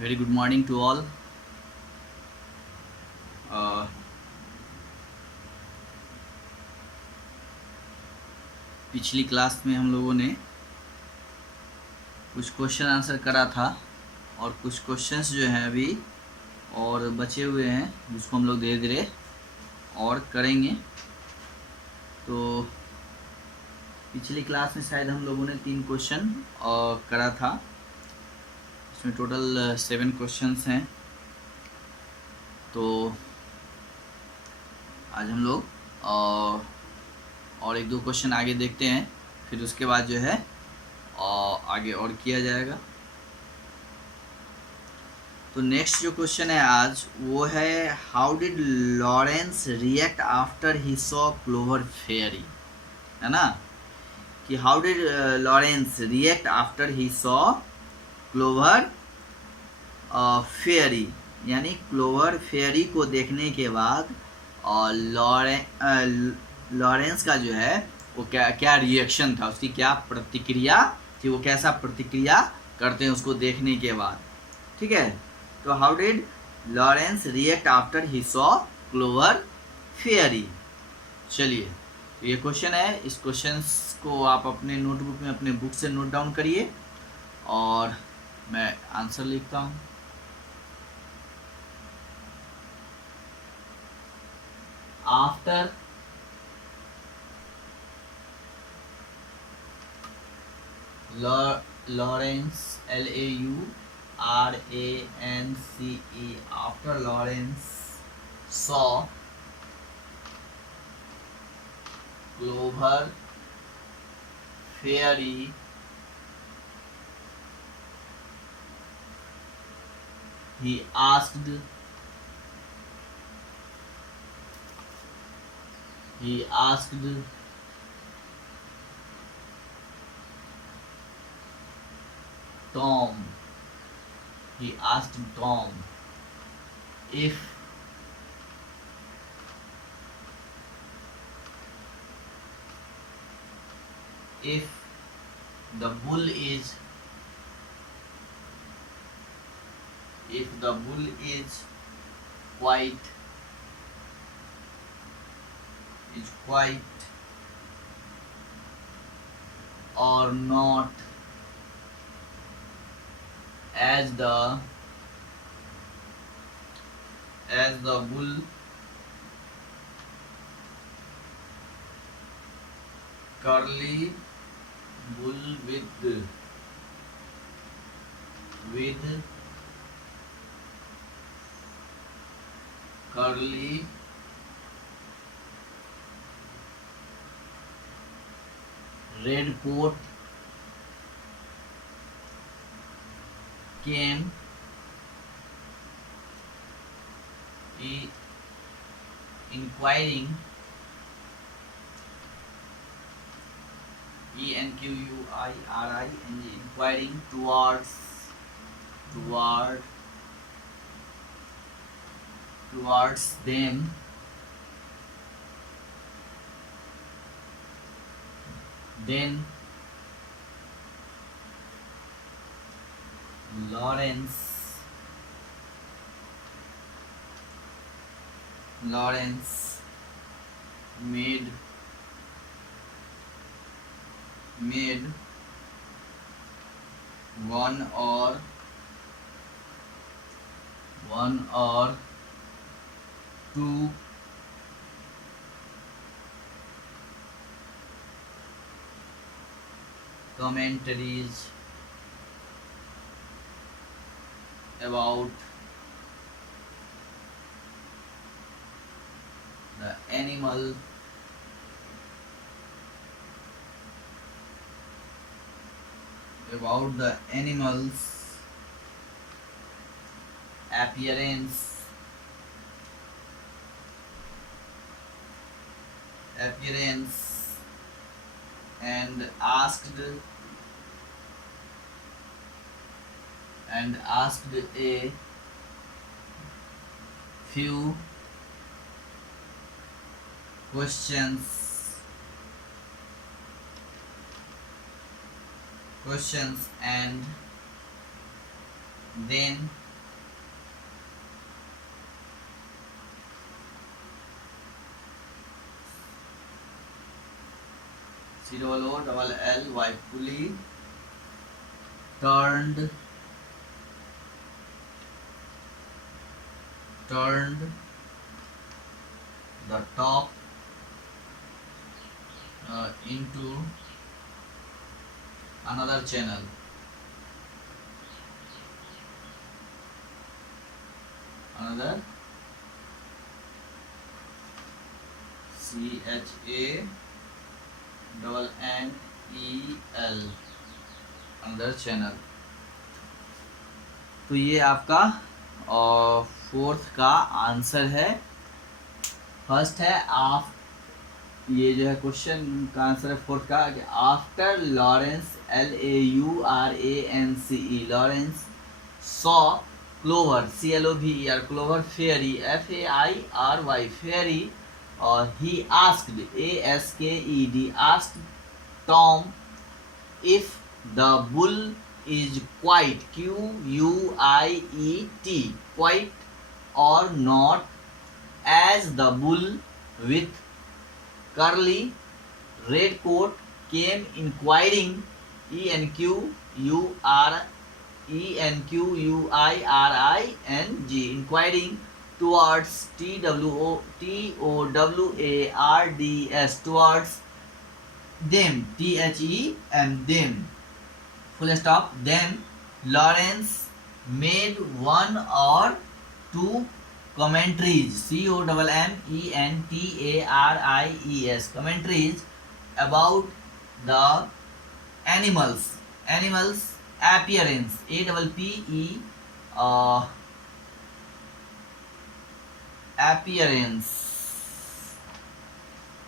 Very good morning to all. पिछली class में हम लोगों ने कुछ क्वेश्चन आंसर करा था और कुछ क्वेश्चंस जो हैं अभी और बचे हुए हैं जिसको हम लोग धीरे धीरे और करेंगे। तो पिछली क्लास में शायद हम लोगों ने 3 क्वेश्चन करा था। इसमें टोटल 7 क्वेश्चंस हैं। तो आज हम लोग और एक दो क्वेश्चन आगे देखते हैं, फिर उसके बाद जो है आगे और किया जाएगा। तो नेक्स्ट जो क्वेश्चन है आज वो है, how did Lawrence react after he saw clover fairy. है ना, कि how did Lawrence react after he saw clover fairy, यानी क्लोवर फेयरी को देखने के बाद और लॉरेंस का जो है वो क्या क्या रिएक्शन था, उसकी क्या प्रतिक्रिया थी, वो कैसा प्रतिक्रिया करते हैं उसको देखने के बाद। ठीक है, तो how did Lawrence react after he saw clover fairy. चलिए, तो ये क्वेश्चन है। इस क्वेश्चन को आप अपने नोटबुक में अपने बुक से नोट डाउन करिए और मैं आंसर लिखता हूँ। After Lawrence LAURANCE, after Lawrence saw Clover Fairy, he asked Tom if the bull is quite or not as the bull curly bull with curly red coat came inquiring inquiring towards them, then Lawrence made one or two commentaries about the animal's appearance and asked a few questions and then COOLLY pulley turned the top into another channel. Another CHANNEL, another channel. तो ये आपका फोर्थ का आंसर है। फर्स्ट है आप, ये जो है क्वेश्चन का आंसर है फोर्थ का, after Lawrence LAURANCE Lawrence saw clover CLOVER clover fairy FAIRY fairy, और he asked asked Tom if the bull is quiet QUIET quiet or not, as the bull with curly red coat came inquiring inquiring towards TOWARDS towards them them full stop. Then Lawrence made one or two commentaries COMMENTARIES commentaries about the animals appearance APPE appearance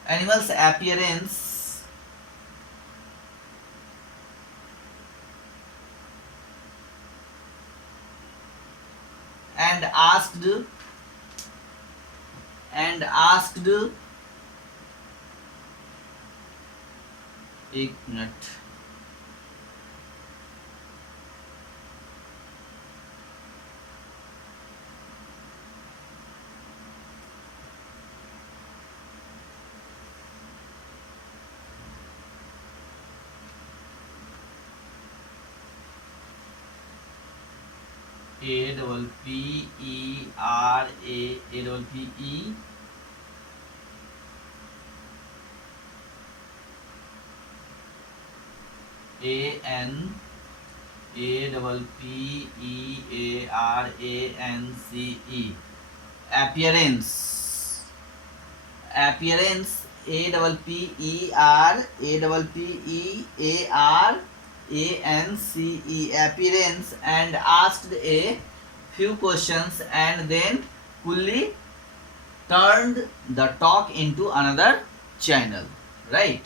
animals appearance and asked एक minute, APPERAPPE ANAPPEARANCE appearance APPERANCE appearance, and asked a few questions and then coolly turned the talk into another channel, right?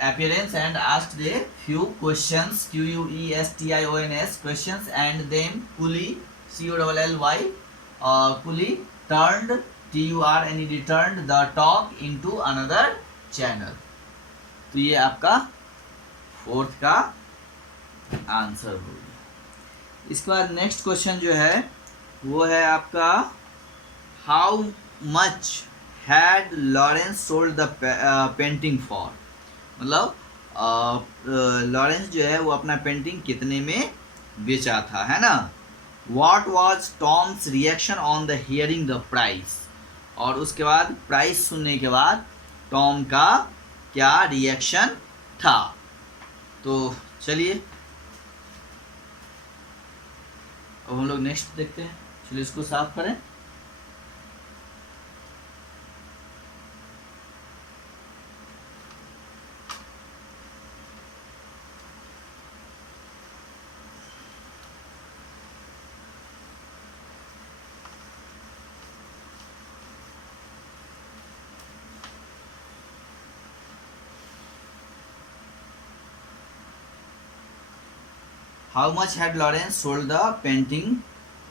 Appearance and asked a few questions QUESTIONS questions, and then coolly COLLY coolly turned turned the talk into another channel. तो ये आपका फोर्थ का आंसर हो गया। इसके बाद next question जो है वो है आपका, how much had Lawrence sold the painting for, मतलब लॉरेंस जो है वो अपना पेंटिंग कितने में बेचा था, है ना। What was Tom's reaction on the hearing the price, और उसके बाद प्राइस सुनने के बाद टॉम का क्या रिएक्शन था। तो चलिए अब हम लोग नेक्स्ट देखते हैं। चलिए इसको साफ करें। How much had Lawrence sold the painting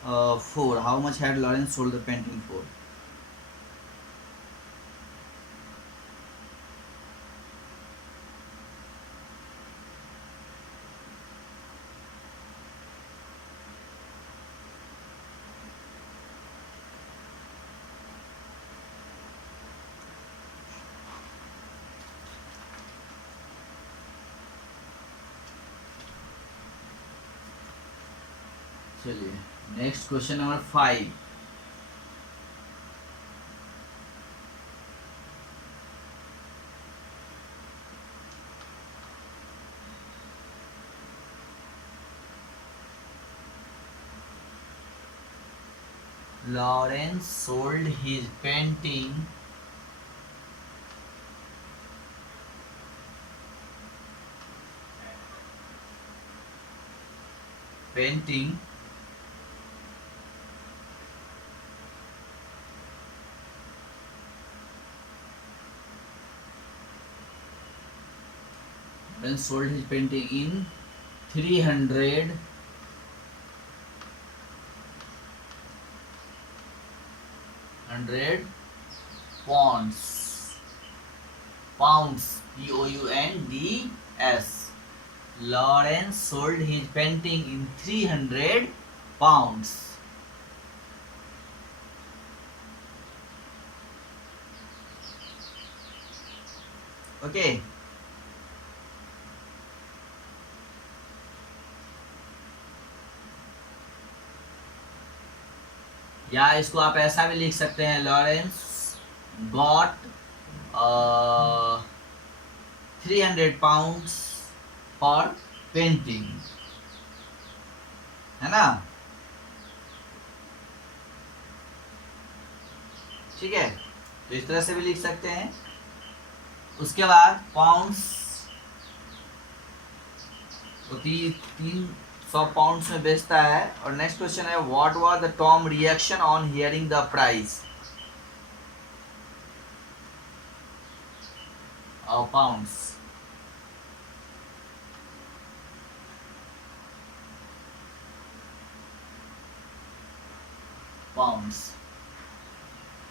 for? How much had Lawrence sold the painting for? चलिए next question number 5. Lawrence sold his painting Lawrence sold his painting in 300 pounds. Pounds. Pounds. Lawrence sold his painting in 300 pounds. Okay. या इसको आप ऐसा भी लिख सकते हैं, Lawrence got 300 pounds for painting, है ना. ठीक है, तो इस तरह से भी लिख सकते हैं. उसके बाद पाउंड्स तो 300 पाउंड्स में बेचता है. और नेक्स्ट क्वेश्चन है, what was the Tom reaction on hearing the price of pounds.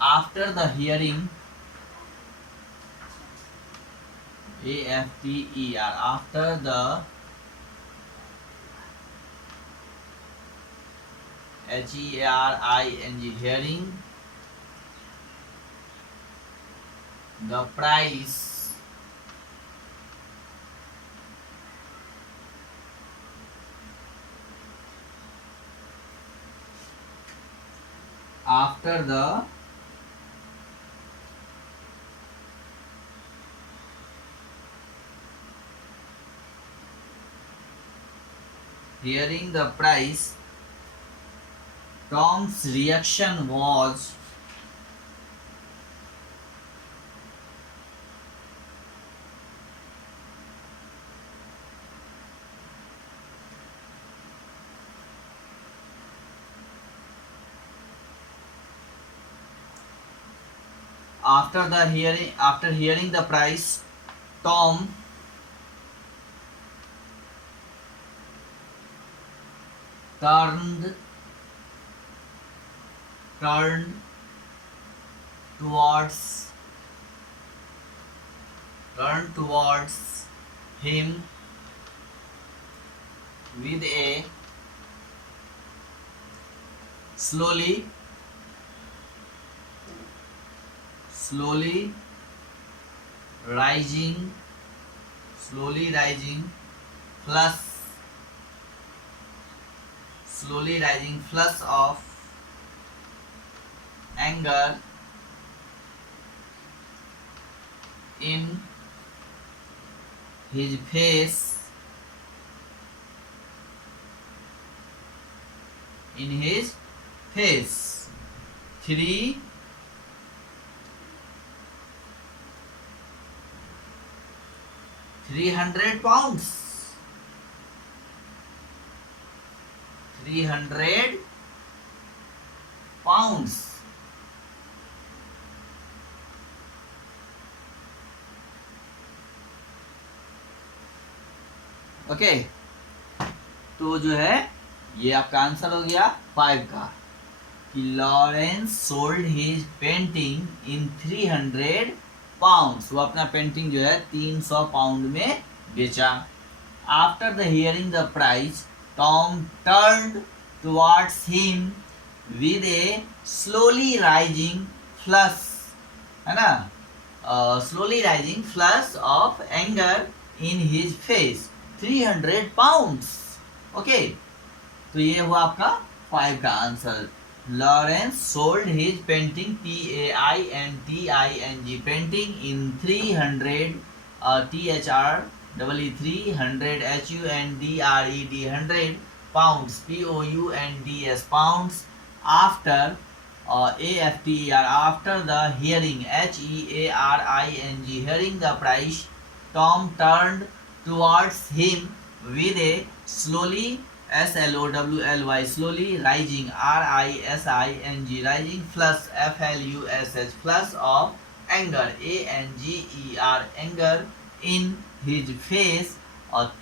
After the hearing, AFTER, after the HEARING, hearing the price after the hearing the price, Tom's reaction was after hearing the price, Tom turned towards him with a slowly rising flush of anger in his face. 300 pounds. 300 pounds. Okay, तो जो है ये आपका आंसर हो गया 5 का, कि Lawrence sold his painting in 300 पाउंड्स. वो अपना पेंटिंग जो है 300 पाउंड में बेचा. After the hearing the price, Tom turned towards him with A slowly rising flush, है ना, slowly rising flush of anger in his face. 300 pounds. Okay, तो ये हुआ आपका 5 का answer. Lawrence sold his painting PAINTING painting in 300 THREE 300 HUNDRED 100 pounds POUNDS pounds after AFTER after the hearing HEARING hearing the price. Tom turned towards him with a slowly SLOWLY slowly rising RISING rising flush FLUSH flush of anger ANGER anger in his face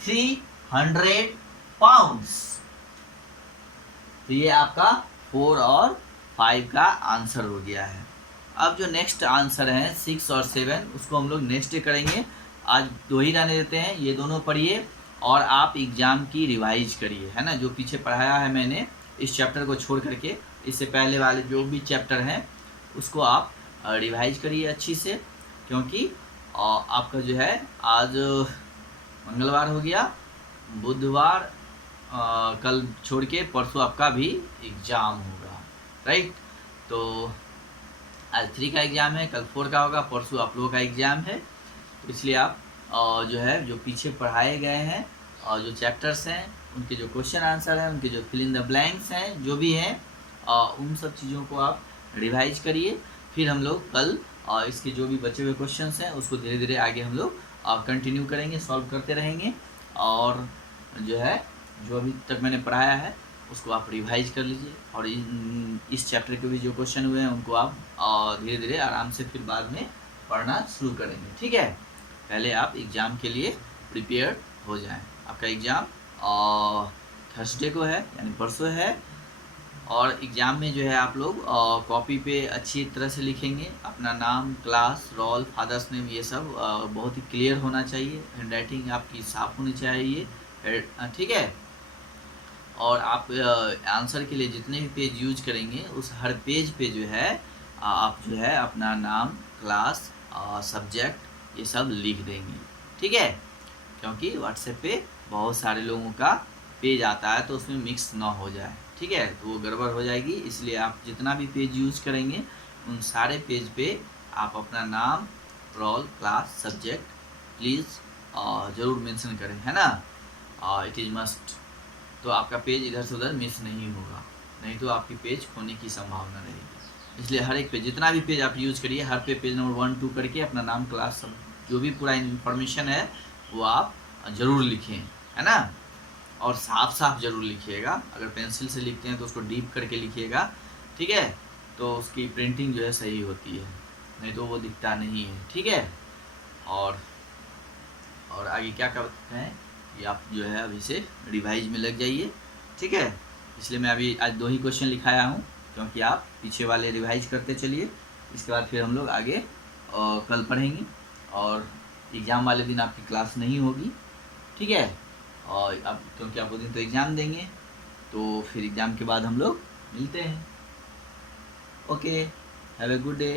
300 pounds। तो ये आपका 4 और 5 का आंसर हो गया है। अब जो नेक्स्ट आंसर है 6 और 7 उसको हम लोग नेक्स्ट डे करेंगे। आज 2 ही रहने देते हैं, ये दोनों पढ़िए और आप एग्ज़ाम की रिवाइज करिए, है ना। जो पीछे पढ़ाया है मैंने इस चैप्टर को छोड़ करके, इससे पहले वाले जो भी चैप्टर हैं उसको आप रिवाइज करिए अच्छी से, क्योंकि आपका जो है आज मंगलवार हो गया, बुधवार कल छोड़ के परसों आपका भी एग्ज़ाम होगा, राइट। तो आज 3 का एग्ज़ाम है, कल 4 का होगा, परसों आप लोगों का एग्ज़ाम है। तो इसलिए आप जो है जो पीछे पढ़ाए गए हैं और जो चैप्टर्स हैं उनके जो क्वेश्चन आंसर हैं, उनके जो फिल इन द ब्लैंक्स हैं जो भी हैं, उन सब चीज़ों को आप रिवाइज करिए। फिर हम लोग कल इसके जो भी बचे हुए क्वेश्चंस हैं उसको धीरे धीरे आगे हम लोग कंटिन्यू करेंगे, सॉल्व करते रहेंगे। और जो है जो अभी तक मैंने पढ़ाया है उसको आप रिवाइज कर लीजिए, और इस चैप्टर के भी जो क्वेश्चन हुए हैं उनको आप धीरे धीरे आराम से फिर बाद में पढ़ना शुरू करेंगे, ठीक है। पहले आप एग्ज़ाम के लिए प्रिपेयर हो जाएं। आपका एग्ज़ाम थर्सडे को है, यानी परसों है, और एग्ज़ाम में जो है आप लोग कॉपी पे अच्छी तरह से लिखेंगे अपना नाम, क्लास, रोल, फादर्स नेम, ये सब बहुत ही क्लियर होना चाहिए। हैंडराइटिंग आपकी साफ होनी चाहिए, ठीक है। और आप आंसर के लिए जितने भी पेज यूज करेंगे उस हर पेज पे जो है आप जो है अपना नाम, क्लास, सब्जेक्ट ये सब लिख देंगे, ठीक है। क्योंकि व्हाट्सएप पे बहुत सारे लोगों का पेज आता है तो उसमें मिक्स ना हो जाए, ठीक है, तो वो गड़बड़ हो जाएगी। इसलिए आप जितना भी पेज यूज करेंगे उन सारे पेज पे आप अपना नाम, रोल, क्लास, सब्जेक्ट प्लीज़ ज़रूर मेंशन करें, है ना। It is must. तो आपका पेज इधर से उधर मिस नहीं होगा, नहीं तो आपकी पेज खोने की संभावना रहेगी। इसलिए हर एक पेज, जितना भी पेज आप यूज़ करिए, हर पे पेज नंबर 1, 2 करके अपना नाम, क्लास, सब जो भी पूरा इन्फॉर्मेशन है वो आप ज़रूर लिखें, है ना। और साफ साफ ज़रूर लिखिएगा। अगर पेंसिल से लिखते हैं तो उसको डीप करके लिखिएगा, ठीक है, तो उसकी प्रिंटिंग जो है सही होती है, नहीं तो वो दिखता नहीं है, ठीक है। और आगे क्या करते हैं कि आप जो है अभी से रिवाइज में लग जाइए, ठीक है। इसलिए मैं अभी आज 2 ही क्वेश्चन लिखाया हूँ, क्योंकि आप पीछे वाले रिवाइज करते चलिए। इसके बाद फिर हम लोग आगे कल पढ़ेंगे, और एग्ज़ाम वाले दिन आपकी क्लास नहीं होगी, ठीक है। और अब क्योंकि आप वो दिन तो एग्ज़ाम देंगे, तो फिर एग्ज़ाम के बाद हम लोग मिलते हैं। Okay, have a good day.